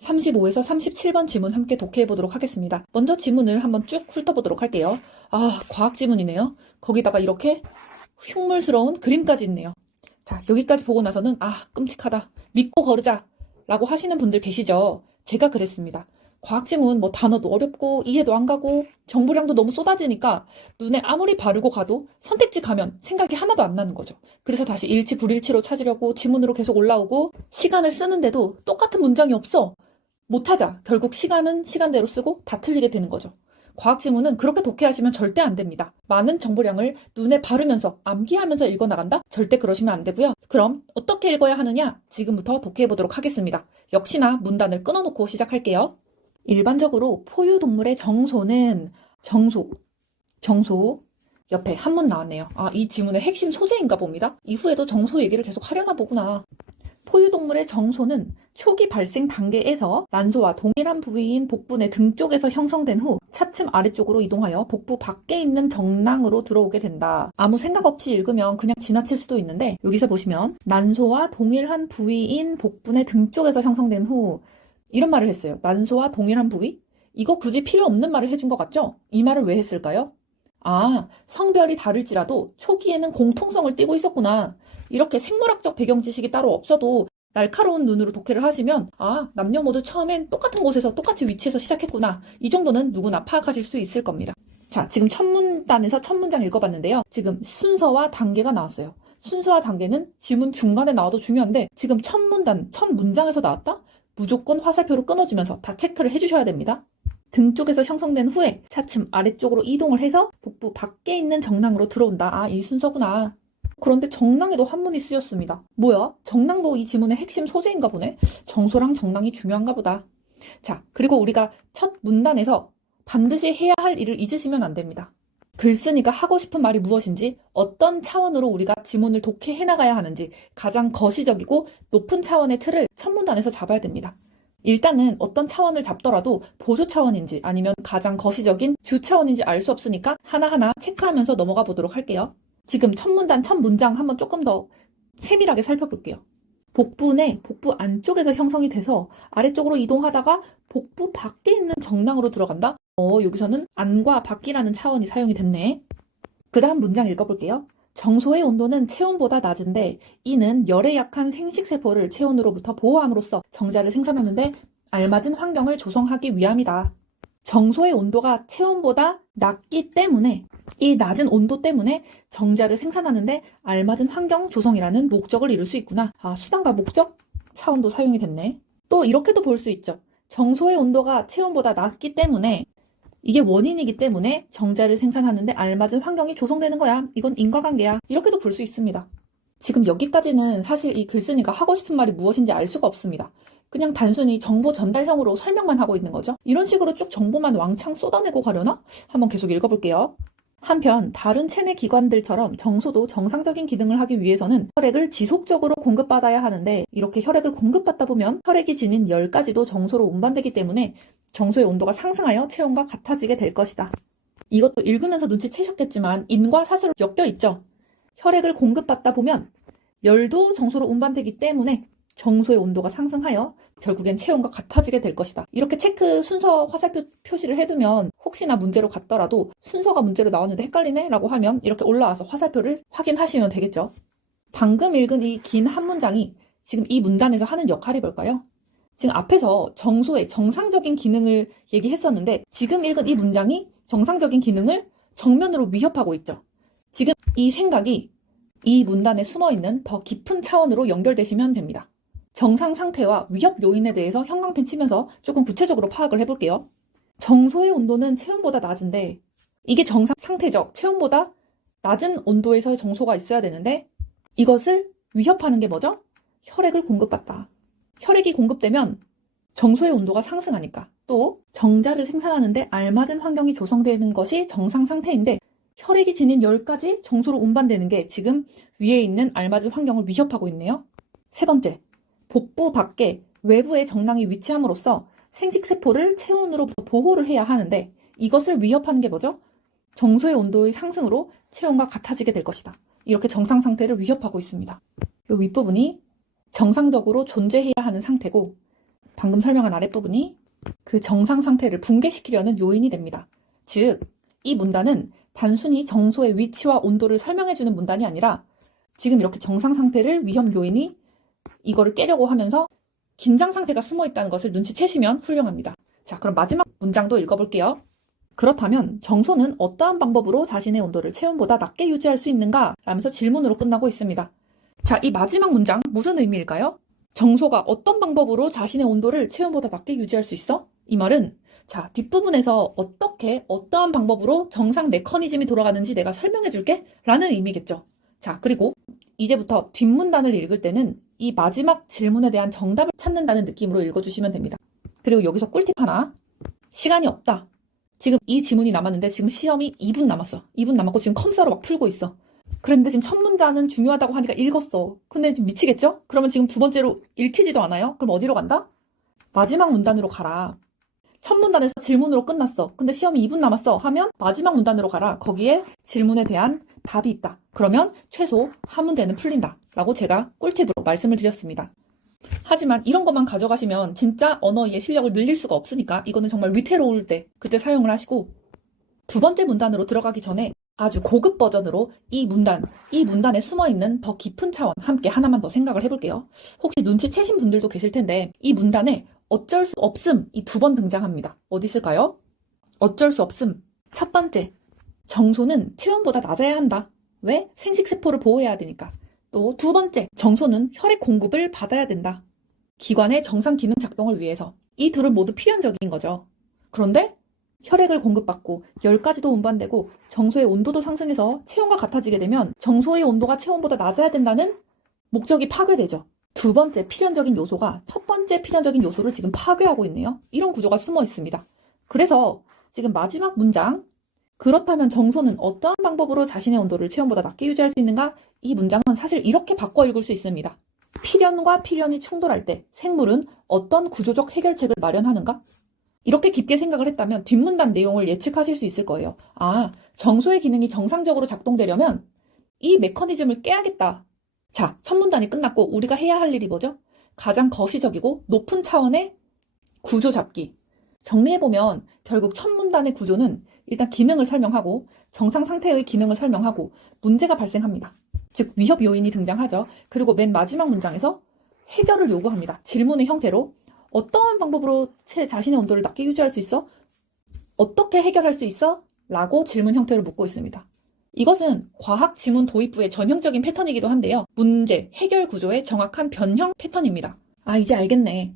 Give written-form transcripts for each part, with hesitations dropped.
35에서 37번 지문 함께 독해해 보도록 하겠습니다. 먼저 지문을 한번 쭉 훑어보도록 할게요. 과학 지문이네요. 거기다가 이렇게 흉물스러운 그림까지 있네요. 자, 여기까지 보고 나서는 끔찍하다. 믿고 거르자 라고 하시는 분들 계시죠? 제가 그랬습니다. 과학 지문 단어도 어렵고 이해도 안 가고 정보량도 너무 쏟아지니까 눈에 아무리 바르고 가도 선택지 가면 생각이 하나도 안 나는 거죠. 그래서 다시 일치 불일치로 찾으려고 지문으로 계속 올라오고 시간을 쓰는데도 똑같은 문장이 없어. 못 찾아. 결국 시간은 시간대로 쓰고 다 틀리게 되는 거죠. 과학 지문은 그렇게 독해하시면 절대 안 됩니다. 많은 정보량을 눈에 바르면서 암기하면서 읽어나간다? 절대 그러시면 안 되고요. 그럼 어떻게 읽어야 하느냐? 지금부터 독해해보도록 하겠습니다. 역시나 문단을 끊어놓고 시작할게요. 일반적으로 포유동물의 정소는 정소 옆에 한문 나왔네요. 이 지문의 핵심 소재인가 봅니다. 이후에도 정소 얘기를 계속 하려나 보구나. 포유동물의 정소는 초기 발생 단계에서 난소와 동일한 부위인 복부 내 등 쪽에서 형성된 후 차츰 아래쪽으로 이동하여 복부 밖에 있는 정낭으로 들어오게 된다. 아무 생각 없이 읽으면 그냥 지나칠 수도 있는데 여기서 보시면 난소와 동일한 부위인 복부 내 등 쪽에서 형성된 후 이런 말을 했어요. 난소와 동일한 부위? 이거 굳이 필요 없는 말을 해준 것 같죠? 이 말을 왜 했을까요? 성별이 다를지라도 초기에는 공통성을 띠고 있었구나. 이렇게 생물학적 배경 지식이 따로 없어도 날카로운 눈으로 독해를 하시면 남녀 모두 처음엔 똑같은 곳에서 똑같이 위치해서 시작했구나. 이 정도는 누구나 파악하실 수 있을 겁니다. 자, 지금 첫 문단에서 첫 문장 읽어봤는데요. 지금 순서와 단계가 나왔어요. 순서와 단계는 지문 중간에 나와도 중요한데 지금 첫 문단, 첫 문장에서 나왔다? 무조건 화살표로 끊어주면서 다 체크를 해주셔야 됩니다. 등 쪽에서 형성된 후에 차츰 아래쪽으로 이동을 해서 복부 밖에 있는 정낭으로 들어온다. 이 순서구나. 그런데 정낭에도 한문이 쓰였습니다. 뭐야? 정낭도 이 지문의 핵심 소재인가 보네? 정소랑 정낭이 중요한가 보다. 자, 그리고 우리가 첫 문단에서 반드시 해야 할 일을 잊으시면 안 됩니다. 글쓴이가 하고 싶은 말이 무엇인지, 어떤 차원으로 우리가 지문을 독해해 나가야 하는지 가장 거시적이고 높은 차원의 틀을 첫 문단에서 잡아야 됩니다. 일단은 어떤 차원을 잡더라도 보조 차원인지 아니면 가장 거시적인 주 차원인지 알 수 없으니까 하나하나 체크하면서 넘어가 보도록 할게요. 지금 첫 문단, 첫 문장 한번 조금 더 세밀하게 살펴볼게요. 복부 내, 복부 안쪽에서 형성이 돼서 아래쪽으로 이동하다가 복부 밖에 있는 정낭으로 들어간다? 여기서는 안과 밖이라는 차원이 사용이 됐네. 그 다음 문장 읽어볼게요. 정소의 온도는 체온보다 낮은데 이는 열에 약한 생식세포를 체온으로부터 보호함으로써 정자를 생산하는데 알맞은 환경을 조성하기 위함이다. 정소의 온도가 체온보다 낮기 때문에 이 낮은 온도 때문에 정자를 생산하는데 알맞은 환경 조성이라는 목적을 이룰 수 있구나. 수단과 목적? 차원도 사용이 됐네. 또 이렇게도 볼 수 있죠. 정소의 온도가 체온보다 낮기 때문에 이게 원인이기 때문에 정자를 생산하는데 알맞은 환경이 조성되는 거야. 이건 인과관계야. 이렇게도 볼 수 있습니다. 지금 여기까지는 사실 이 글쓴이가 하고 싶은 말이 무엇인지 알 수가 없습니다. 그냥 단순히 정보 전달형으로 설명만 하고 있는 거죠. 이런 식으로 쭉 정보만 왕창 쏟아내고 가려나? 한번 계속 읽어볼게요. 한편 다른 체내 기관들처럼 정소도 정상적인 기능을 하기 위해서는 혈액을 지속적으로 공급받아야 하는데 이렇게 혈액을 공급받다 보면 혈액이 지닌 열까지도 정소로 운반되기 때문에 정소의 온도가 상승하여 체온과 같아지게 될 것이다. 이것도 읽으면서 눈치채셨겠지만 인과 사스로 엮여 있죠. 혈액을 공급받다 보면 열도 정소로 운반되기 때문에 정소의 온도가 상승하여 결국엔 체온과 같아지게 될 것이다. 이렇게 체크 순서 화살표 표시를 해두면 혹시나 문제로 갔더라도 순서가 문제로 나왔는데 헷갈리네? 라고 하면 이렇게 올라와서 화살표를 확인하시면 되겠죠. 방금 읽은 이 긴 한 문장이 지금 이 문단에서 하는 역할이 뭘까요? 지금 앞에서 정소의 정상적인 기능을 얘기했었는데 지금 읽은 이 문장이 정상적인 기능을 정면으로 위협하고 있죠. 지금 이 생각이 이 문단에 숨어있는 더 깊은 차원으로 연결되시면 됩니다. 정상 상태와 위협 요인에 대해서 형광펜 치면서 조금 구체적으로 파악을 해볼게요. 정소의 온도는 체온보다 낮은데 이게 정상 상태죠. 체온보다 낮은 온도에서 정소가 있어야 되는데 이것을 위협하는 게 뭐죠? 혈액을 공급받다. 혈액이 공급되면 정소의 온도가 상승하니까 또 정자를 생산하는데 알맞은 환경이 조성되는 것이 정상 상태인데 혈액이 지닌 열까지 정소로 운반되는 게 지금 위에 있는 알맞은 환경을 위협하고 있네요. 세 번째, 복부 밖에 외부의 정낭이 위치함으로써 생식세포를 체온으로부터 보호를 해야 하는데 이것을 위협하는 게 뭐죠? 정소의 온도의 상승으로 체온과 같아지게 될 것이다. 이렇게 정상 상태를 위협하고 있습니다. 이 윗부분이 정상적으로 존재해야 하는 상태고 방금 설명한 아랫부분이 그 정상 상태를 붕괴시키려는 요인이 됩니다. 즉, 이 문단은 단순히 정소의 위치와 온도를 설명해주는 문단이 아니라 지금 이렇게 정상 상태를 위험 요인이 이거를 깨려고 하면서 긴장 상태가 숨어 있다는 것을 눈치채시면 훌륭합니다. 자, 그럼 마지막 문장도 읽어볼게요. 그렇다면 정소는 어떠한 방법으로 자신의 온도를 체온보다 낮게 유지할 수 있는가? 라면서 질문으로 끝나고 있습니다. 자, 이 마지막 문장 무슨 의미일까요? 정소가 어떤 방법으로 자신의 온도를 체온보다 낮게 유지할 수 있어? 이 말은 자, 뒷부분에서 어떻게 어떠한 방법으로 정상 메커니즘이 돌아가는지 내가 설명해 줄게 라는 의미겠죠. 자, 그리고 이제부터 뒷문단을 읽을 때는 이 마지막 질문에 대한 정답을 찾는다는 느낌으로 읽어주시면 됩니다. 그리고 여기서 꿀팁 하나. 시간이 없다. 지금 이 지문이 남았는데 지금 시험이 2분 남았어. 2분 남았고 지금 컴사로 막 풀고 있어. 그런데 지금 첫 문단은 중요하다고 하니까 읽었어. 근데 지금 미치겠죠? 그러면 지금 두 번째로 읽히지도 않아요? 그럼 어디로 간다? 마지막 문단으로 가라. 첫 문단에서 질문으로 끝났어. 근데 시험이 2분 남았어 하면 마지막 문단으로 가라. 거기에 질문에 대한 답이 있다. 그러면 최소 한 문제는 풀린다. 라고 제가 꿀팁으로 말씀을 드렸습니다. 하지만 이런 것만 가져가시면 진짜 언어의 실력을 늘릴 수가 없으니까 이거는 정말 위태로울 때 그때 사용을 하시고 두 번째 문단으로 들어가기 전에 아주 고급 버전으로 이 문단에 숨어있는 더 깊은 차원 함께 하나만 더 생각을 해볼게요. 혹시 눈치채신 분들도 계실 텐데 이 문단에 어쩔 수 없음 이 두 번 등장합니다. 어디 있을까요? 어쩔 수 없음. 첫 번째, 정소는 체온보다 낮아야 한다. 왜? 생식세포를 보호해야 되니까. 또 두 번째, 정소는 혈액 공급을 받아야 된다. 기관의 정상 기능 작동을 위해서. 이 둘은 모두 필연적인 거죠. 그런데 혈액을 공급받고 열까지도 운반되고 정소의 온도도 상승해서 체온과 같아지게 되면 정소의 온도가 체온보다 낮아야 된다는 목적이 파괴되죠. 두 번째 필연적인 요소가 첫 번째 필연적인 요소를 지금 파괴하고 있네요. 이런 구조가 숨어 있습니다. 그래서 지금 마지막 문장, 그렇다면 정소는 어떠한 방법으로 자신의 온도를 체온보다 낮게 유지할 수 있는가? 이 문장은 사실 이렇게 바꿔 읽을 수 있습니다. 필연과 필연이 충돌할 때 생물은 어떤 구조적 해결책을 마련하는가? 이렇게 깊게 생각을 했다면 뒷문단 내용을 예측하실 수 있을 거예요. 아, 정소의 기능이 정상적으로 작동되려면 이 메커니즘을 깨야겠다. 자, 첫 문단이 끝났고 우리가 해야 할 일이 뭐죠? 가장 거시적이고 높은 차원의 구조 잡기. 정리해보면 결국 첫 문단의 구조는 일단 기능을 설명하고 정상 상태의 기능을 설명하고 문제가 발생합니다. 즉 위협 요인이 등장하죠. 그리고 맨 마지막 문장에서 해결을 요구합니다. 질문의 형태로 어떠한 방법으로 자신의 온도를 낮게 유지할 수 있어? 어떻게 해결할 수 있어? 라고 질문 형태로 묻고 있습니다. 이것은 과학 지문 도입부의 전형적인 패턴이기도 한데요. 문제, 해결 구조의 정확한 변형 패턴입니다. 아, 이제 알겠네.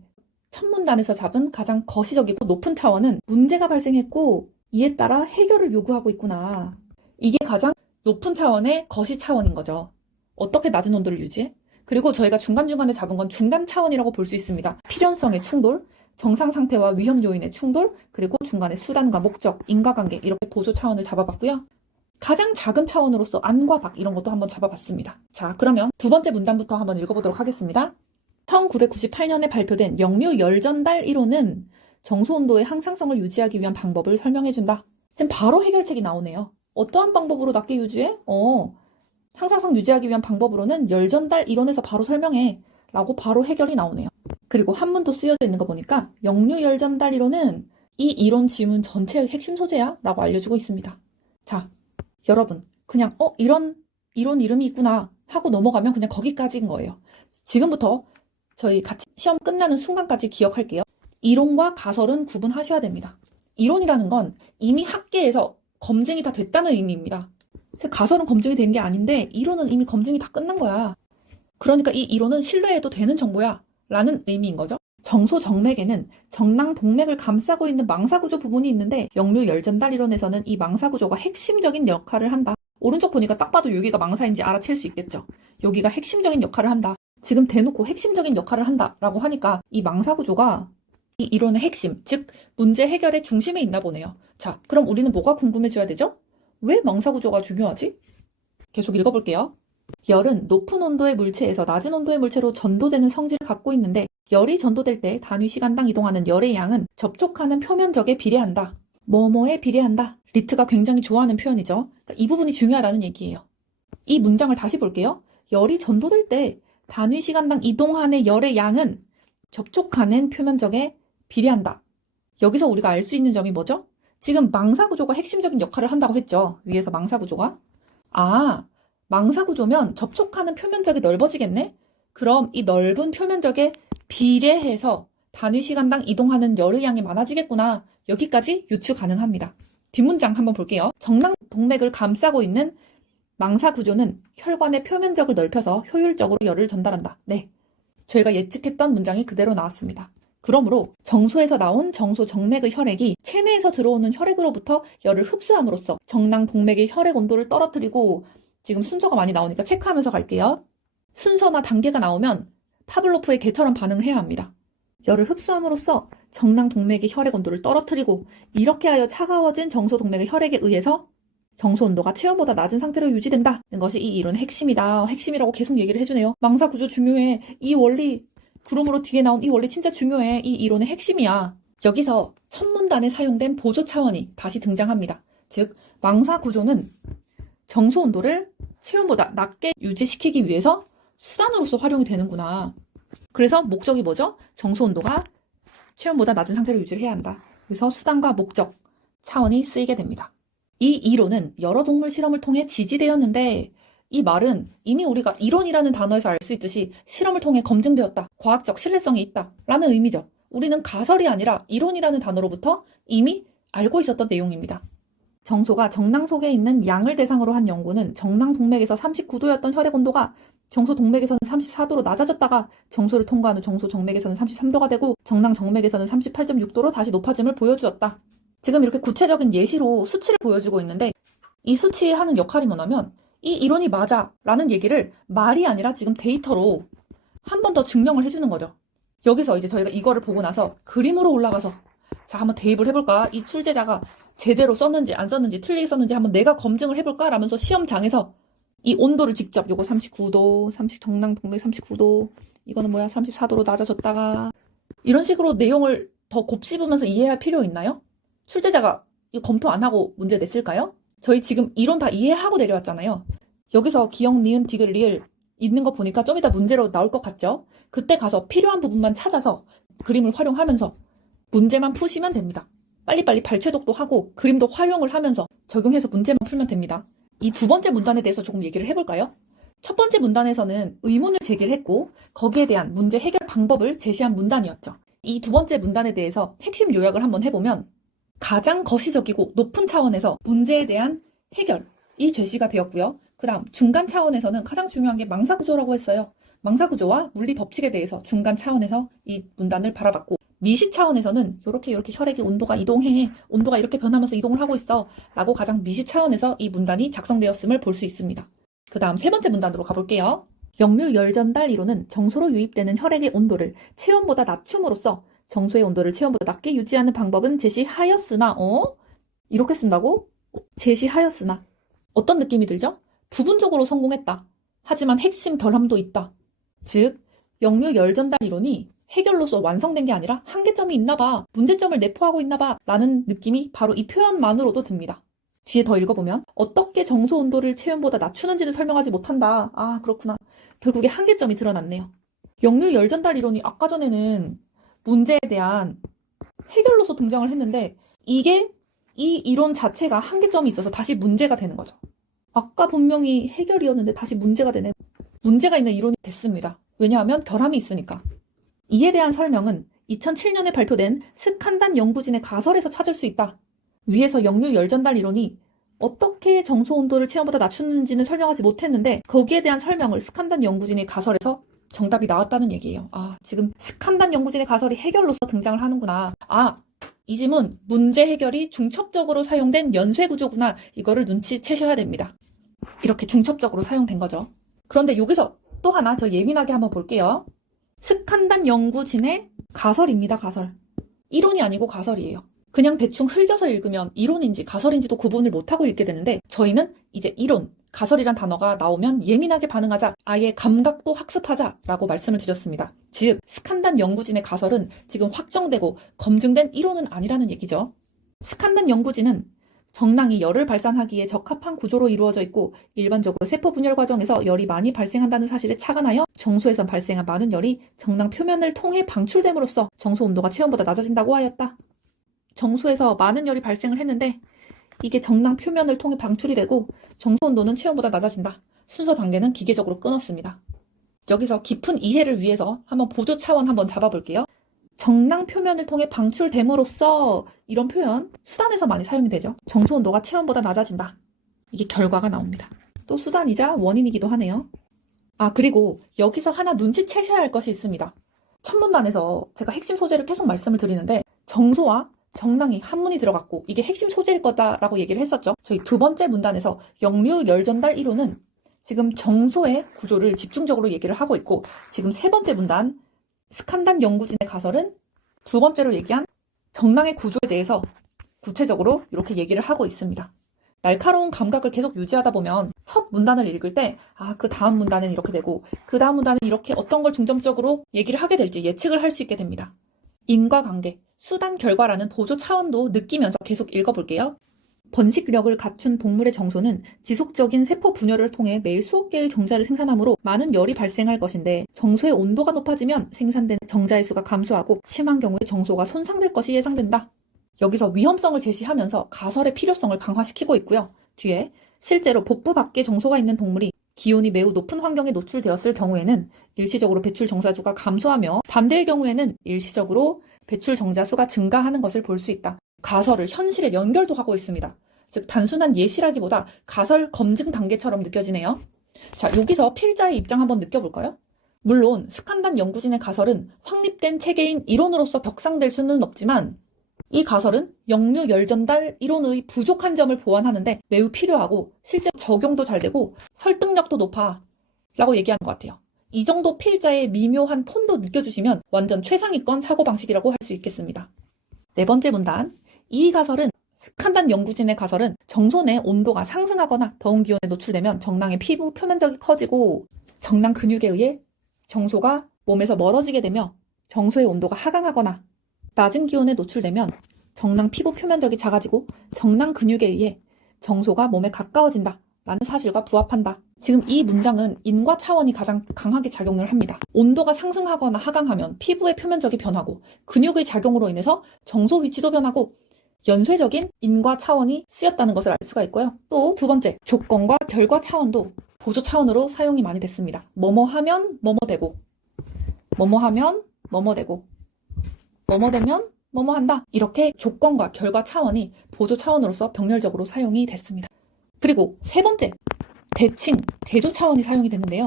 첫 문단에서 잡은 가장 거시적이고 높은 차원은 문제가 발생했고 이에 따라 해결을 요구하고 있구나. 이게 가장 높은 차원의 거시 차원인 거죠. 어떻게 낮은 온도를 유지해? 그리고 저희가 중간중간에 잡은 건 중간 차원이라고 볼 수 있습니다. 필연성의 충돌, 정상 상태와 위험 요인의 충돌, 그리고 중간에 수단과 목적, 인과관계 이렇게 보조 차원을 잡아봤고요. 가장 작은 차원으로서 안과 밖 이런 것도 한번 잡아봤습니다. 자, 그러면 두 번째 문단부터 한번 읽어보도록 하겠습니다. 1998년에 발표된 역류 열전달 이론은 정소온도의 항상성을 유지하기 위한 방법을 설명해준다. 지금 바로 해결책이 나오네요. 어떠한 방법으로 낮게 유지해? 항상성 유지하기 위한 방법으로는 열전달 이론에서 바로 설명해. 라고 바로 해결이 나오네요. 그리고 한문도 쓰여져 있는 거 보니까 역류 열전달 이론은 이 이론 지문 전체의 핵심 소재야. 라고 알려주고 있습니다. 자, 여러분 그냥 이런 이론 이름이 있구나 하고 넘어가면 그냥 거기까지인 거예요. 지금부터 저희 같이 시험 끝나는 순간까지 기억할게요. 이론과 가설은 구분하셔야 됩니다. 이론이라는 건 이미 학계에서 검증이 다 됐다는 의미입니다. 가설은 검증이 된 게 아닌데 이론은 이미 검증이 다 끝난 거야. 그러니까 이 이론은 신뢰해도 되는 정보야 라는 의미인 거죠. 정소 정맥에는 정랑 동맥을 감싸고 있는 망사구조 부분이 있는데 역류 열전달 이론에서는 이 망사구조가 핵심적인 역할을 한다. 오른쪽 보니까 딱 봐도 여기가 망사인지 알아챌 수 있겠죠. 여기가 핵심적인 역할을 한다. 지금 대놓고 핵심적인 역할을 한다 라고 하니까 이 망사구조가 이 이론의 핵심, 즉 문제 해결의 중심에 있나 보네요. 자, 그럼 우리는 뭐가 궁금해져야 되죠? 왜 망사구조가 중요하지? 계속 읽어볼게요. 열은 높은 온도의 물체에서 낮은 온도의 물체로 전도되는 성질을 갖고 있는데 열이 전도될 때 단위 시간당 이동하는 열의 양은 접촉하는 표면적에 비례한다. 뭐뭐에 비례한다. 리트가 굉장히 좋아하는 표현이죠. 그러니까 이 부분이 중요하다는 얘기예요. 이 문장을 다시 볼게요. 열이 전도될 때 단위 시간당 이동하는 열의 양은 접촉하는 표면적에 비례한다. 여기서 우리가 알 수 있는 점이 뭐죠? 지금 망사구조가 핵심적인 역할을 한다고 했죠. 위에서 망사구조가. 아, 망사구조면 접촉하는 표면적이 넓어지겠네? 그럼 이 넓은 표면적에 비례해서 단위시간당 이동하는 열의 양이 많아지겠구나. 여기까지 유추 가능합니다. 뒷문장 한번 볼게요. 정낭 동맥을 감싸고 있는 망사구조는 혈관의 표면적을 넓혀서 효율적으로 열을 전달한다. 네, 저희가 예측했던 문장이 그대로 나왔습니다. 그러므로 정소에서 나온 정소 정맥의 혈액이 체내에서 들어오는 혈액으로부터 열을 흡수함으로써 정낭 동맥의 혈액 온도를 떨어뜨리고, 지금 순서가 많이 나오니까 체크하면서 갈게요. 순서나 단계가 나오면 파블로프의 개처럼 반응을 해야 합니다. 열을 흡수함으로써 정낭 동맥의 혈액 온도를 떨어뜨리고, 이렇게 하여 차가워진 정소 동맥의 혈액에 의해서 정소 온도가 체온보다 낮은 상태로 유지된다는 것이 이 이론의 핵심이다. 핵심이라고 계속 얘기를 해주네요. 망사구조 중요해. 이 원리, 그러므로 뒤에 나온 이 원리 진짜 중요해. 이 이론의 핵심이야. 여기서 첫 문단에 사용된 보조 차원이 다시 등장합니다. 즉, 망사구조는 정소 온도를 체온보다 낮게 유지시키기 위해서 수단으로서 활용이 되는구나. 그래서 목적이 뭐죠? 정소 온도가 체온보다 낮은 상태로 유지를 해야 한다. 그래서 수단과 목적, 차원이 쓰이게 됩니다. 이 이론은 여러 동물 실험을 통해 지지되었는데, 이 말은 이미 우리가 이론이라는 단어에서 알 수 있듯이 실험을 통해 검증되었다, 과학적 신뢰성이 있다 라는 의미죠. 우리는 가설이 아니라 이론이라는 단어로부터 이미 알고 있었던 내용입니다. 정소가 정낭 속에 있는 양을 대상으로 한 연구는 정낭 동맥에서 39도였던 혈액 온도가 정소 동맥에서는 34도로 낮아졌다가 정소를 통과한 후 정소 정맥에서는 33도가 되고 정낭 정맥에서는 38.6도로 다시 높아짐을 보여주었다. 지금 이렇게 구체적인 예시로 수치를 보여주고 있는데, 이 수치 하는 역할이 뭐냐면 이 이론이 맞아 라는 얘기를 말이 아니라 지금 데이터로 한 번 더 증명을 해주는 거죠. 여기서 이제 저희가 이거를 보고 나서 그림으로 올라가서 자, 한번 대입을 해볼까? 이 출제자가 제대로 썼는지 안 썼는지 틀리게 썼는지 한번 내가 검증을 해볼까? 라면서 시험장에서 이 온도를 직접, 요거 39도, 정낭 동맥 39도, 이거는 뭐야 34도로 낮아졌다가, 이런 식으로 내용을 더 곱씹으면서 이해할 필요 있나요? 출제자가 이거 검토 안 하고 문제 냈을까요? 저희 지금 이론 다 이해하고 내려왔잖아요. 여기서 기역, 니은, 디귿, 리을 있는 거 보니까 좀 이따 문제로 나올 것 같죠? 그때 가서 필요한 부분만 찾아서 그림을 활용하면서 문제만 푸시면 됩니다. 빨리빨리 발췌독도 하고 그림도 활용을 하면서 적용해서 문제만 풀면 됩니다. 이 두 번째 문단에 대해서 조금 얘기를 해볼까요? 첫 번째 문단에서는 의문을 제기를 했고 거기에 대한 문제 해결 방법을 제시한 문단이었죠. 이 두 번째 문단에 대해서 핵심 요약을 한번 해보면, 가장 거시적이고 높은 차원에서 문제에 대한 해결이 제시가 되었고요. 그 다음 중간 차원에서는 가장 중요한 게 망사구조라고 했어요. 망사구조와 물리 법칙에 대해서 중간 차원에서 이 문단을 바라봤고, 미시 차원에서는 이렇게 혈액의 온도가 이동해, 온도가 이렇게 변하면서 이동을 하고 있어 라고 가장 미시 차원에서 이 문단이 작성되었음을 볼 수 있습니다. 그 다음 세 번째 문단으로 가볼게요. 역류 열전달 이론은 정소로 유입되는 혈액의 온도를 체온보다 낮춤으로써 정소의 온도를 체온보다 낮게 유지하는 방법은 제시하였으나, 이렇게 쓴다고? 제시하였으나 어떤 느낌이 들죠? 부분적으로 성공했다. 하지만 핵심 결함도 있다. 즉, 역류 열전달 이론이 해결로서 완성된 게 아니라 한계점이 있나봐, 문제점을 내포하고 있나봐 라는 느낌이 바로 이 표현만으로도 듭니다. 뒤에 더 읽어보면 어떻게 정소 온도를 체온보다 낮추는지는 설명하지 못한다. 아, 그렇구나. 결국에 한계점이 드러났네요. 역류 열전달 이론이 아까 전에는 문제에 대한 해결로서 등장을 했는데, 이게 이 이론 자체가 한계점이 있어서 다시 문제가 되는 거죠. 아까 분명히 해결이었는데 다시 문제가 되네. 문제가 있는 이론이 됐습니다. 왜냐하면 결함이 있으니까. 이에 대한 설명은 2007년에 발표된 스칸단 연구진의 가설에서 찾을 수 있다. 위에서 역류 열전달 이론이 어떻게 정소 온도를 체온보다 낮추는지는 설명하지 못했는데 거기에 대한 설명을 스칸단 연구진의 가설에서 정답이 나왔다는 얘기예요. 아, 지금 스칸단 연구진의 가설이 해결로서 등장을 하는구나. 아, 이 지문 문제 해결이 중첩적으로 사용된 연쇄 구조구나. 이거를 눈치채셔야 됩니다. 이렇게 중첩적으로 사용된 거죠. 그런데 여기서 또 하나 저 예민하게 한번 볼게요. 스칸단 연구진의 가설입니다. 가설. 이론이 아니고 가설이에요. 그냥 대충 흘려서 읽으면 이론인지 가설인지도 구분을 못하고 읽게 되는데, 저희는 이제 이론, 가설이란 단어가 나오면 예민하게 반응하자, 아예 감각도 학습하자라고 말씀을 드렸습니다. 즉, 스칸단 연구진의 가설은 지금 확정되고 검증된 이론은 아니라는 얘기죠. 스칸단 연구진은 정낭이 열을 발산하기에 적합한 구조로 이루어져 있고 일반적으로 세포 분열 과정에서 열이 많이 발생한다는 사실에 착안하여 정소에서 발생한 많은 열이 정낭 표면을 통해 방출됨으로써 정소 온도가 체온보다 낮아진다고 하였다. 정소에서 많은 열이 발생을 했는데 이게 정낭 표면을 통해 방출이 되고 정소 온도는 체온보다 낮아진다. 순서 단계는 기계적으로 끊었습니다. 여기서 깊은 이해를 위해서 한번 보조 차원 한번 잡아볼게요. 정낭 표면을 통해 방출됨으로써 이런 표현 수단에서 많이 사용이 되죠. 정소 온도가 체온보다 낮아진다. 이게 결과가 나옵니다. 또 수단이자 원인이기도 하네요. 그리고 여기서 하나 눈치채셔야 할 것이 있습니다. 첫 문단에서 제가 핵심 소재를 계속 말씀을 드리는데 정소와 정낭이 한문이 들어갔고 이게 핵심 소재일 거다라고 얘기를 했었죠. 저희 두 번째 문단에서 역류 열전달 이론은 지금 정소의 구조를 집중적으로 얘기를 하고 있고 지금 세 번째 문단 스칸단 연구진의 가설은 두 번째로 얘기한 정낭의 구조에 대해서 구체적으로 이렇게 얘기를 하고 있습니다. 날카로운 감각을 계속 유지하다 보면 첫 문단을 읽을 때 그 다음 문단은 이렇게 되고 그 다음 문단은 이렇게 어떤 걸 중점적으로 얘기를 하게 될지 예측을 할 수 있게 됩니다. 인과관계, 수단 결과라는 보조 차원도 느끼면서 계속 읽어볼게요. 번식력을 갖춘 동물의 정소는 지속적인 세포 분열을 통해 매일 수억 개의 정자를 생산하므로 많은 열이 발생할 것인데 정소의 온도가 높아지면 생산되는 정자의 수가 감소하고 심한 경우에 정소가 손상될 것이 예상된다. 여기서 위험성을 제시하면서 가설의 필요성을 강화시키고 있고요. 뒤에 실제로 복부 밖에 정소가 있는 동물이 기온이 매우 높은 환경에 노출되었을 경우에는 일시적으로 배출 정자수가 감소하며 반대의 경우에는 일시적으로 배출 정자수가 증가하는 것을 볼 수 있다. 가설을 현실에 연결도 하고 있습니다. 즉 단순한 예시라기보다 가설 검증 단계처럼 느껴지네요. 자, 여기서 필자의 입장 한번 느껴볼까요? 물론 스칸단 연구진의 가설은 확립된 체계인 이론으로서 격상될 수는 없지만 이 가설은 역류 열전달 이론의 부족한 점을 보완하는데 매우 필요하고 실제 적용도 잘 되고 설득력도 높아 라고 얘기하는 것 같아요. 이 정도 필자의 미묘한 톤도 느껴주시면 완전 최상위권 사고방식이라고 할 수 있겠습니다. 네 번째 문단, 이 가설은 스칸단 연구진의 가설은 정소 내 온도가 상승하거나 더운 기온에 노출되면 정낭의 피부 표면적이 커지고 정낭 근육에 의해 정소가 몸에서 멀어지게 되며 정소의 온도가 하강하거나 낮은 기온에 노출되면 정낭 피부 표면적이 작아지고 정낭 근육에 의해 정소가 몸에 가까워진다 라는 사실과 부합한다. 지금 이 문장은 인과 차원이 가장 강하게 작용을 합니다. 온도가 상승하거나 하강하면 피부의 표면적이 변하고 근육의 작용으로 인해서 정소 위치도 변하고 연쇄적인 인과 차원이 쓰였다는 것을 알 수가 있고요. 또 두 번째, 조건과 결과 차원도 보조 차원으로 사용이 많이 됐습니다. 뭐뭐 하면 뭐뭐 되고 뭐뭐 하면 뭐뭐 되고 뭐뭐 되면 뭐뭐 한다. 이렇게 조건과 결과 차원이 보조 차원으로서 병렬적으로 사용이 됐습니다. 그리고 세 번째, 대칭, 대조 차원이 사용이 됐는데요.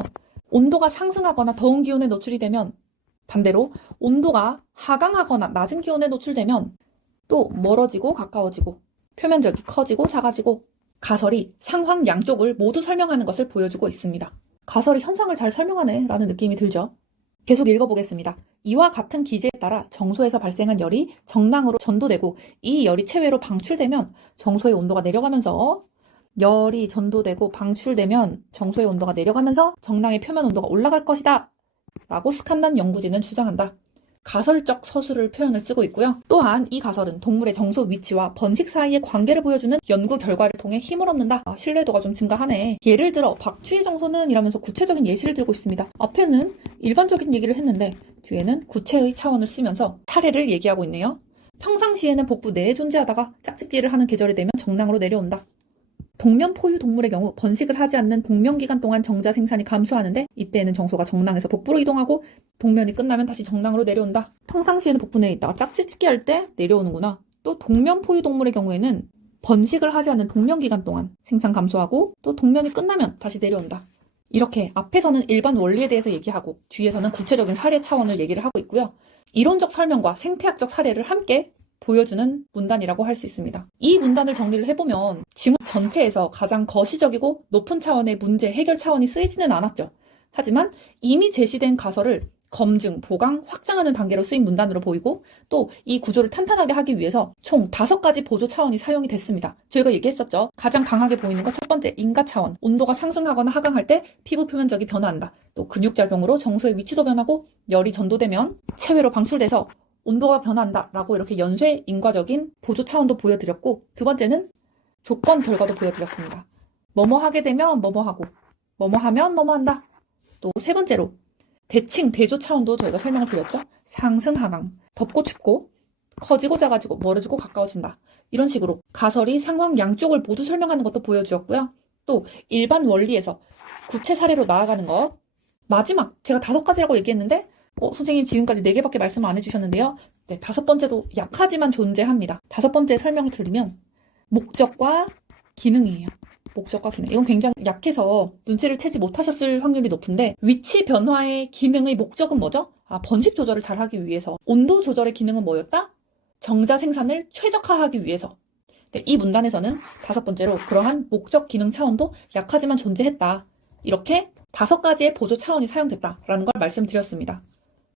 온도가 상승하거나 더운 기온에 노출이 되면 반대로 온도가 하강하거나 낮은 기온에 노출되면 또 멀어지고 가까워지고 표면적이 커지고 작아지고 가설이 상황 양쪽을 모두 설명하는 것을 보여주고 있습니다. 가설이 현상을 잘 설명하네 라는 느낌이 들죠. 계속 읽어보겠습니다. 이와 같은 기제에 따라 정소에서 발생한 열이 정낭으로 전도되고 이 열이 체외로 방출되면 정소의 온도가 내려가면서 열이 전도되고 방출되면 정소의 온도가 내려가면서 정낭의 표면 온도가 올라갈 것이다 라고 스칸단 연구진은 주장한다. 가설적 서술을 표현을 쓰고 있고요. 또한 이 가설은 동물의 정소 위치와 번식 사이의 관계를 보여주는 연구 결과를 통해 힘을 얻는다. 신뢰도가 좀 증가하네. 예를 들어 박쥐의 정소는 이라면서 구체적인 예시를 들고 있습니다. 앞에는 일반적인 얘기를 했는데 뒤에는 구체의 차원을 쓰면서 사례를 얘기하고 있네요. 평상시에는 복부 내에 존재하다가 짝짓기를 하는 계절이 되면 정낭으로 내려온다. 동면 포유 동물의 경우 번식을 하지 않는 동면 기간 동안 정자 생산이 감소하는데 이때에는 정소가 정낭에서 복부로 이동하고 동면이 끝나면 다시 정낭으로 내려온다. 평상시에는 복부 내에 있다가 짝짓기 할 때 내려오는구나. 또 동면 포유 동물의 경우에는 번식을 하지 않는 동면 기간 동안 생산 감소하고 또 동면이 끝나면 다시 내려온다. 이렇게 앞에서는 일반 원리에 대해서 얘기하고 뒤에서는 구체적인 사례 차원을 얘기를 하고 있고요. 이론적 설명과 생태학적 사례를 함께 보여주는 문단이라고 할 수 있습니다. 이 문단을 정리를 해보면 지문 전체에서 가장 거시적이고 높은 차원의 문제 해결 차원이 쓰이지는 않았죠. 하지만 이미 제시된 가설을 검증, 보강, 확장하는 단계로 쓰인 문단으로 보이고 또 이 구조를 탄탄하게 하기 위해서 총 5가지 보조 차원이 사용이 됐습니다. 저희가 얘기했었죠. 가장 강하게 보이는 것 첫 번째, 인가 차원. 온도가 상승하거나 하강할 때 피부 표면적이 변화한다. 또 근육작용으로 정소의 위치도 변하고 열이 전도되면 체외로 방출돼서 온도가 변한다 라고 이렇게 연쇄 인과적인 보조 차원도 보여드렸고 두 번째는 조건 결과도 보여드렸습니다. 뭐뭐 하게 되면 뭐뭐 하고, 뭐뭐 하면 뭐뭐 한다. 또 세 번째로 대칭, 대조 차원도 저희가 설명을 드렸죠. 상승, 하강, 덥고 춥고, 커지고 작아지고, 멀어지고 가까워진다. 이런 식으로 가설이 상황 양쪽을 모두 설명하는 것도 보여주었고요. 또 일반 원리에서 구체 사례로 나아가는 것. 마지막, 제가 5가지라고 얘기했는데 선생님 지금까지 4개밖에 말씀 안 해주셨는데요. 네, 5번째도 약하지만 존재합니다. 5번째 설명을 드리면 목적과 기능이에요. 목적과 기능. 이건 굉장히 약해서 눈치를 채지 못하셨을 확률이 높은데, 위치 변화의 기능의 목적은 뭐죠? 번식 조절을 잘 하기 위해서. 온도 조절의 기능은 뭐였다? 정자 생산을 최적화하기 위해서. 네, 이 문단에서는 5번째로 그러한 목적 기능 차원도 약하지만 존재했다. 이렇게 5가지의 보조 차원이 사용됐다라는 걸 말씀드렸습니다.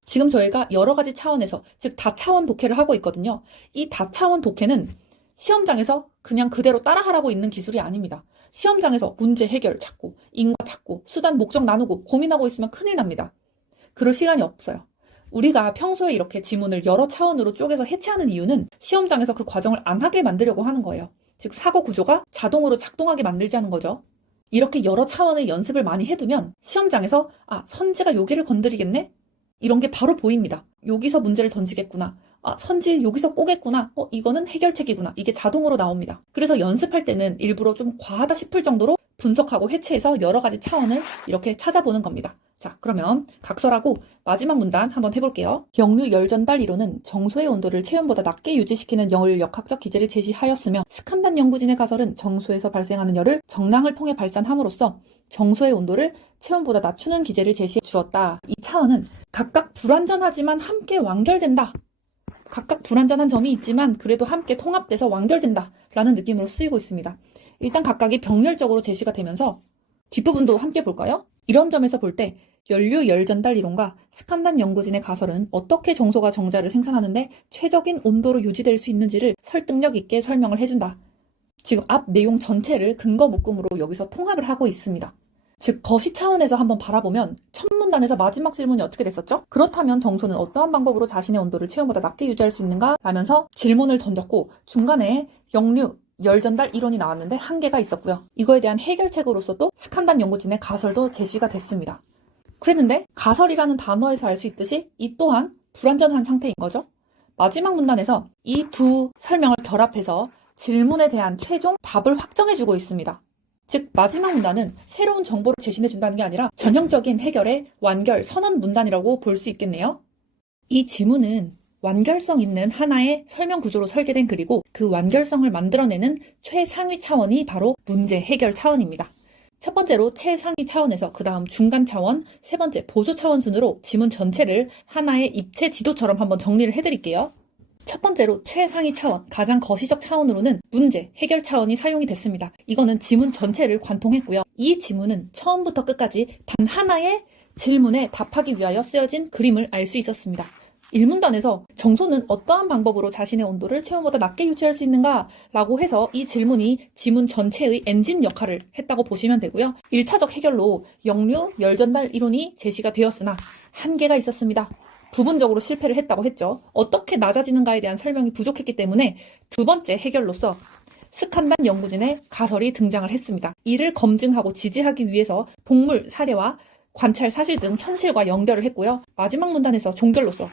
지금 저희가 여러 가지 차원에서, 즉 다차원 독해를 하고 있거든요. 이 다차원 독해는 시험장에서 그냥 그대로 따라하라고 있는 기술이 아닙니다. 시험장에서 문제 해결 찾고, 인과 찾고, 수단 목적 나누고 고민하고 있으면 큰일 납니다. 그럴 시간이 없어요. 우리가 평소에 이렇게 지문을 여러 차원으로 쪼개서 해체하는 이유는 시험장에서 그 과정을 안 하게 만들려고 하는 거예요. 즉 사고 구조가 자동으로 작동하게 만들자는 거죠. 이렇게 여러 차원의 연습을 많이 해두면 시험장에서 선지가 여기를 건드리겠네? 이런 게 바로 보입니다. 여기서 문제를 던지겠구나. 선지 여기서 꼬겠구나. 이거는 해결책이구나. 이게 자동으로 나옵니다. 그래서 연습할 때는 일부러 좀 과하다 싶을 정도로 분석하고 해체해서 여러 가지 차원을 이렇게 찾아보는 겁니다. 자, 그러면 각설하고 마지막 문단 한번 해볼게요. 역류 열 전달 이론은 정소의 온도를 체온보다 낮게 유지시키는 열 역학적 기제를 제시하였으며, 스칸단 연구진의 가설은 정소에서 발생하는 열을 정랑을 통해 발산함으로써 정소의 온도를 체온보다 낮추는 기제를 제시해 주었다. 이 차원은 각각 불완전하지만 함께 완결된다. 각각 불완전한 점이 있지만 그래도 함께 통합돼서 완결된다 라는 느낌으로 쓰이고 있습니다. 일단 각각이 병렬적으로 제시가 되면서 뒷부분도 함께 볼까요? 이런 점에서 볼 때 연료 열전달 이론과 스칸단 연구진의 가설은 어떻게 정소가 정자를 생산하는데 최적인 온도로 유지될 수 있는지를 설득력 있게 설명을 해준다. 지금 앞 내용 전체를 근거 묶음으로 여기서 통합을 하고 있습니다. 즉 거시 차원에서 한번 바라보면 첫 문단에서 마지막 질문이 어떻게 됐었죠? 그렇다면 정소는 어떠한 방법으로 자신의 온도를 체온보다 낮게 유지할 수 있는가? 라면서 질문을 던졌고, 중간에 역류 열전달 이론이 나왔는데 한계가 있었고요. 이거에 대한 해결책으로서 또 스칸단 연구진의 가설도 제시가 됐습니다. 그랬는데 가설이라는 단어에서 알 수 있듯이 이 또한 불완전한 상태인 거죠. 마지막 문단에서 이 두 설명을 결합해서 질문에 대한 최종 답을 확정해주고 있습니다. 즉 마지막 문단은 새로운 정보를 제시해준다는 게 아니라 전형적인 해결의 완결 선언 문단이라고 볼 수 있겠네요. 이 지문은 완결성 있는 하나의 설명 구조로 설계된 글이고, 그 완결성을 만들어내는 최상위 차원이 바로 문제 해결 차원입니다. 첫 번째로 최상위 차원에서 그 다음 중간 차원, 세 번째 보조 차원 순으로 지문 전체를 하나의 입체 지도처럼 한번 정리를 해드릴게요. 첫 번째로 최상위 차원, 가장 거시적 차원으로는 문제, 해결 차원이 사용이 됐습니다. 이거는 지문 전체를 관통했고요. 이 지문은 처음부터 끝까지 단 하나의 질문에 답하기 위하여 쓰여진 그림을 알 수 있었습니다. 1문단에서 정소는 어떠한 방법으로 자신의 온도를 체온보다 낮게 유지할 수 있는가? 라고 해서 이 질문이 지문 전체의 엔진 역할을 했다고 보시면 되고요. 1차적 해결로 역류, 열전달 이론이 제시가 되었으나 한계가 있었습니다. 부분적으로 실패를 했다고 했죠. 어떻게 낮아지는가에 대한 설명이 부족했기 때문에 두 번째 해결로서 스칸단 연구진의 가설이 등장을 했습니다. 이를 검증하고 지지하기 위해서 동물 사례와 관찰 사실 등 현실과 연결을 했고요. 마지막 문단에서 종결로서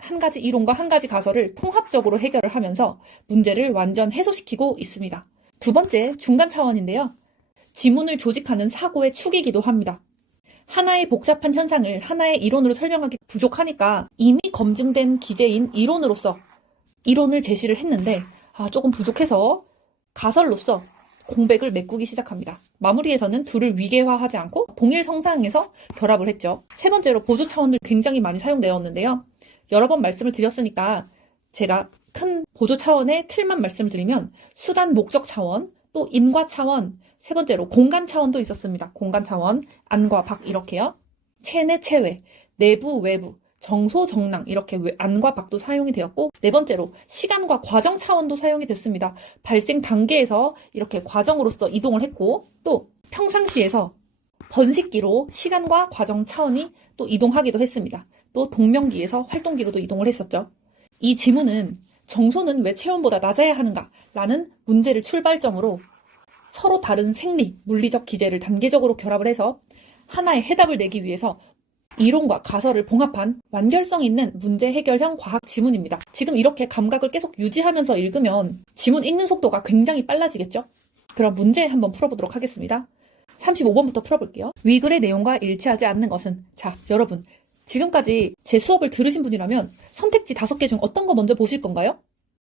한 가지 이론과 한 가지 가설을 통합적으로 해결을 하면서 문제를 완전 해소시키고 있습니다. 두 번째 중간 차원인데요. 지문을 조직하는 사고의 축이기도 합니다. 하나의 복잡한 현상을 하나의 이론으로 설명하기 부족하니까 이미 검증된 기제인 이론으로서 이론을 제시를 했는데 조금 부족해서 가설로서 공백을 메꾸기 시작합니다. 마무리에서는 둘을 위계화하지 않고 동일 성상에서 결합을 했죠. 세 번째로 보조 차원들 굉장히 많이 사용되었는데요. 여러 번 말씀을 드렸으니까 제가 큰 보조 차원의 틀만 말씀을 드리면 수단 목적 차원, 또 인과 차원, 세 번째로 공간 차원도 있었습니다. 공간 차원, 안과 밖 이렇게요. 체내 체외, 내부 외부, 정소 정랑 이렇게 안과 밖도 사용이 되었고, 네 번째로 시간과 과정 차원도 사용이 됐습니다. 발생 단계에서 이렇게 과정으로서 이동을 했고, 또 평상시에서 번식기로 시간과 과정 차원이 또 이동하기도 했습니다. 또 동명기에서 활동기로도 이동을 했었죠. 이 지문은 정소는 왜 체온보다 낮아야 하는가? 라는 문제를 출발점으로 서로 다른 생리, 물리적 기제를 단계적으로 결합을 해서 하나의 해답을 내기 위해서 이론과 가설을 봉합한 완결성 있는 문제 해결형 과학 지문입니다. 지금 이렇게 감각을 계속 유지하면서 읽으면 지문 읽는 속도가 굉장히 빨라지겠죠? 그럼 문제 한번 풀어보도록 하겠습니다. 35번부터 풀어볼게요. 위글의 내용과 일치하지 않는 것은? 자, 여러분 지금까지 제 수업을 들으신 분이라면 선택지 5개 중 어떤 거 먼저 보실 건가요?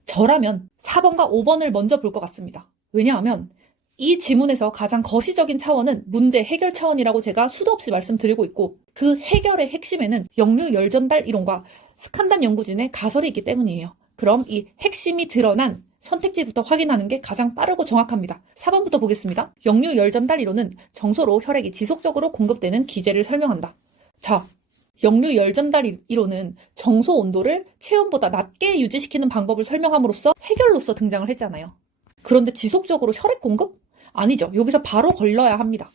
저라면 4번과 5번을 먼저 볼 것 같습니다. 왜냐하면 이 지문에서 가장 거시적인 차원은 문제 해결 차원이라고 제가 수도 없이 말씀드리고 있고 그 해결의 핵심에는 역류 열전달 이론과 스칸단 연구진의 가설이 있기 때문이에요. 그럼 이 핵심이 드러난 선택지부터 확인하는 게 가장 빠르고 정확합니다. 4번부터 보겠습니다. 역류 열전달 이론은 정소로 혈액이 지속적으로 공급되는 기제를 설명한다. 자, 역류 열전달 이론은 정소 온도를 체온보다 낮게 유지시키는 방법을 설명함으로써 해결로서 등장을 했잖아요. 그런데 지속적으로 혈액 공급? 아니죠. 여기서 바로 걸러야 합니다.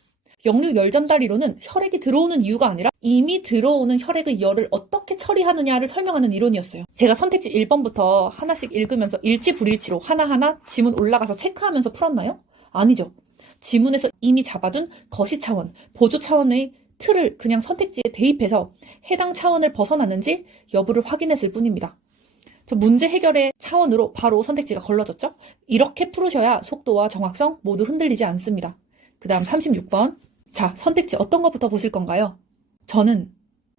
역류 열전달 이론은 혈액이 들어오는 이유가 아니라 이미 들어오는 혈액의 열을 어떻게 처리하느냐를 설명하는 이론이었어요. 제가 선택지 1번부터 하나씩 읽으면서 일치불일치로 하나하나 지문 올라가서 체크하면서 풀었나요? 아니죠. 지문에서 이미 잡아둔 거시 차원, 보조 차원의 틀을 그냥 선택지에 대입해서 해당 차원을 벗어났는지 여부를 확인했을 뿐입니다. 문제 해결의 차원으로 바로 선택지가 걸러졌죠? 이렇게 풀으셔야 속도와 정확성 모두 흔들리지 않습니다. 그 다음 36번. 자, 선택지 어떤 것부터 보실 건가요? 저는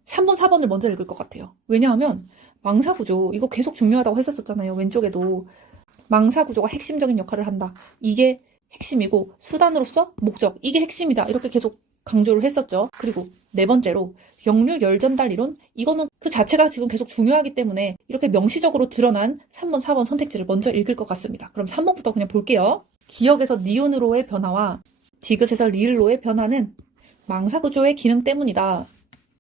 3번, 4번을 먼저 읽을 것 같아요. 왜냐하면 망사구조, 이거 계속 중요하다고 했었잖아요. 왼쪽에도 망사구조가 핵심적인 역할을 한다. 이게 핵심이고 수단으로서 목적, 이게 핵심이다. 이렇게 계속 강조를 했었죠. 그리고 4번째로 역류 열전달 이론, 이거는 그 자체가 지금 계속 중요하기 때문에 이렇게 명시적으로 드러난 3번, 4번 선택지를 먼저 읽을 것 같습니다. 그럼 3번부터 그냥 볼게요. 기역에서 니은으로의 변화와 디귿에서 리을로의 변화는 망사구조의 기능 때문이다.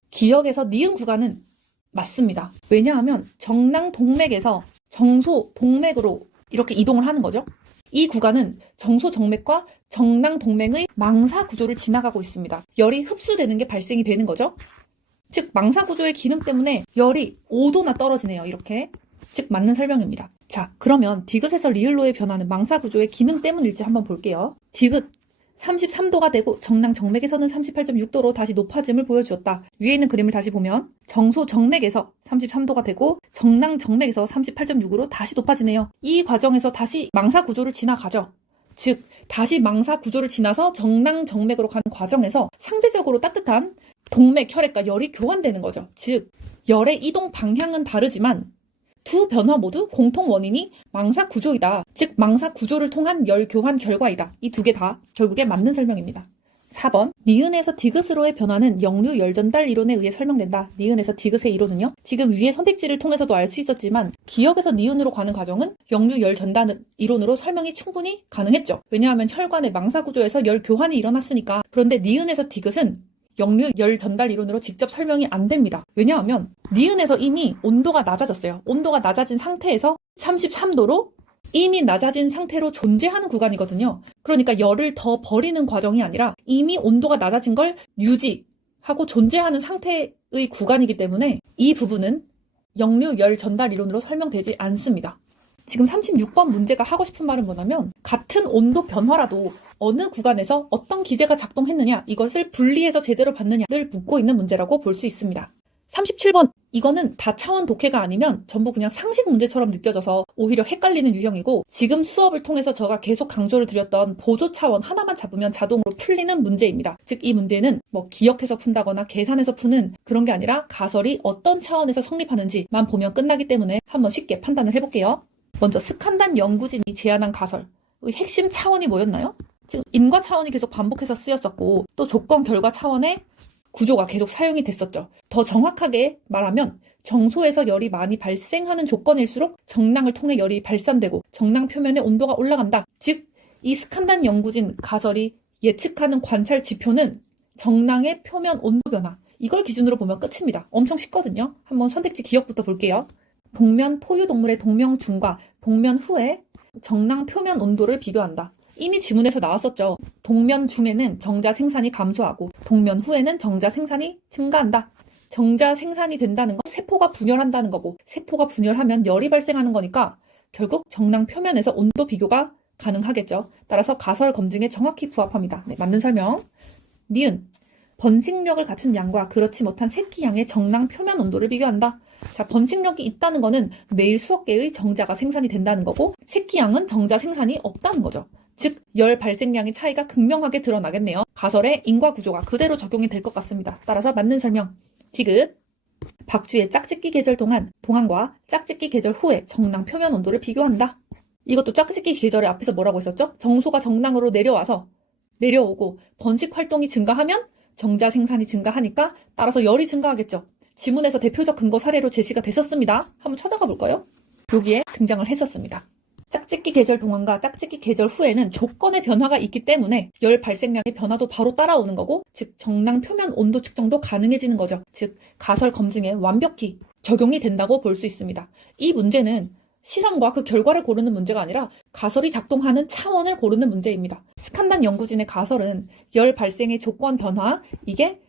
기역에서 니은 구간은 맞습니다. 왜냐하면 정낭 동맥에서 정소 동맥으로 이렇게 이동을 하는 거죠. 이 구간은 정소 정맥과 정낭 동맥의 망사 구조를 지나가고 있습니다. 열이 흡수되는 게 발생이 되는 거죠. 즉 망사 구조의 기능 때문에 열이 5도나 떨어지네요. 이렇게. 즉 맞는 설명입니다. 자, 그러면 디귿에서 리을로의 변화는 망사 구조의 기능 때문일지 한번 볼게요. 디귿 33도가 되고 정낭 정맥에서는 38.6도로 다시 높아짐을 보여주었다. 위에 있는 그림을 다시 보면 정소 정맥에서 33도가 되고 정낭 정맥에서 38.6으로 다시 높아지네요. 이 과정에서 다시 망사 구조를 지나가죠. 즉 다시 망사 구조를 지나서 정낭 정맥으로 가는 과정에서 상대적으로 따뜻한 동맥 혈액과 열이 교환되는 거죠. 즉 열의 이동 방향은 다르지만 두 변화 모두 공통 원인이 망사 구조이다. 즉 망사 구조를 통한 열 교환 결과이다. 이 두 개 다 결국에 맞는 설명입니다. 4번 니은에서 디귿으로의 변화는 역류 열전달 이론에 의해 설명된다. 니은에서 디귿의 이론은요. 지금 위의 선택지를 통해서도 알 수 있었지만 기역에서 니은으로 가는 과정은 역류 열전달 이론으로 설명이 충분히 가능했죠. 왜냐하면 혈관의 망사 구조에서 열 교환이 일어났으니까. 그런데 니은에서 디귿은 역류 열 전달 이론으로 직접 설명이 안 됩니다. 왜냐하면 니은에서 이미 온도가 낮아졌어요. 온도가 낮아진 상태에서 33도로 이미 낮아진 상태로 존재하는 구간이거든요. 그러니까 열을 더 버리는 과정이 아니라 이미 온도가 낮아진 걸 유지하고 존재하는 상태의 구간이기 때문에 이 부분은 역류 열 전달 이론으로 설명되지 않습니다. 지금 36번 문제가 하고 싶은 말은 뭐냐면 같은 온도 변화라도 어느 구간에서 어떤 기제가 작동했느냐 이것을 분리해서 제대로 봤느냐를 묻고 있는 문제라고 볼 수 있습니다. 37번 이거는 다차원 독해가 아니면 전부 그냥 상식 문제처럼 느껴져서 오히려 헷갈리는 유형이고 지금 수업을 통해서 제가 계속 강조를 드렸던 보조 차원 하나만 잡으면 자동으로 풀리는 문제입니다. 즉 이 문제는 뭐 기억해서 푼다거나 계산해서 푸는 그런 게 아니라 가설이 어떤 차원에서 성립하는지만 보면 끝나기 때문에 한번 쉽게 판단을 해볼게요. 먼저 스칸단 연구진이 제안한 가설의 핵심 차원이 뭐였나요? 지금 인과 차원이 계속 반복해서 쓰였었고 또 조건 결과 차원의 구조가 계속 사용이 됐었죠. 더 정확하게 말하면 정소에서 열이 많이 발생하는 조건일수록 정낭을 통해 열이 발산되고 정낭 표면의 온도가 올라간다. 즉 이 스칸단 연구진 가설이 예측하는 관찰 지표는 정낭의 표면 온도 변화. 이걸 기준으로 보면 끝입니다. 엄청 쉽거든요. 한번 선택지 기억부터 볼게요. 동면 포유동물의 동면 중과 동면 후에 정낭 표면 온도를 비교한다. 이미 지문에서 나왔었죠. 동면 중에는 정자 생산이 감소하고 동면 후에는 정자 생산이 증가한다. 정자 생산이 된다는 건 세포가 분열한다는 거고 세포가 분열하면 열이 발생하는 거니까 결국 정랑 표면에서 온도 비교가 가능하겠죠. 따라서 가설 검증에 정확히 부합합니다. 네, 맞는 설명. 니은. 번식력을 갖춘 양과 그렇지 못한 새끼 양의 정랑 표면 온도를 비교한다. 자, 번식력이 있다는 거는 매일 수억 개의 정자가 생산이 된다는 거고, 새끼 양은 정자 생산이 없다는 거죠. 즉, 열 발생량의 차이가 극명하게 드러나겠네요. 가설의 인과 구조가 그대로 적용이 될 것 같습니다. 따라서 맞는 설명. 디귿. 박쥐의 짝짓기 계절 동안 동안과 짝짓기 계절 후에 정랑 표면 온도를 비교한다. 이것도 짝짓기 계절의 앞에서 뭐라고 했었죠? 정소가 정랑으로 내려오고 번식 활동이 증가하면 정자 생산이 증가하니까 따라서 열이 증가하겠죠. 지문에서 대표적 근거 사례로 제시가 됐었습니다. 한번 찾아가 볼까요? 여기에 등장을 했었습니다. 짝짓기 계절 동안과 짝짓기 계절 후에는 조건의 변화가 있기 때문에 열 발생량의 변화도 바로 따라오는 거고, 즉 정랑 표면 온도 측정도 가능해지는 거죠. 즉 가설 검증에 완벽히 적용이 된다고 볼 수 있습니다. 이 문제는 실험과 그 결과를 고르는 문제가 아니라 가설이 작동하는 차원을 고르는 문제입니다. 스칸단 연구진의 가설은 열 발생의 조건 변화, 이게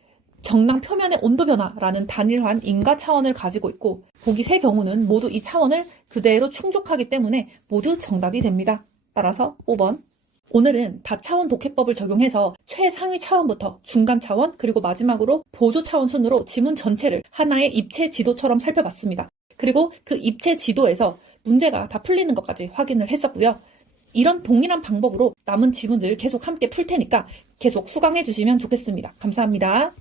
정랑 표면의 온도 변화라는 단일한 인과 차원을 가지고 있고, 보기 세 경우는 모두 이 차원을 그대로 충족하기 때문에 모두 정답이 됩니다. 따라서 5번. 오늘은 다차원 독해법을 적용해서 최상위 차원부터 중간 차원, 그리고 마지막으로 보조 차원 순으로 지문 전체를 하나의 입체 지도처럼 살펴봤습니다. 그리고 그 입체 지도에서 문제가 다 풀리는 것까지 확인을 했었고요. 이런 동일한 방법으로 남은 지문들 계속 함께 풀 테니까 계속 수강해 주시면 좋겠습니다. 감사합니다.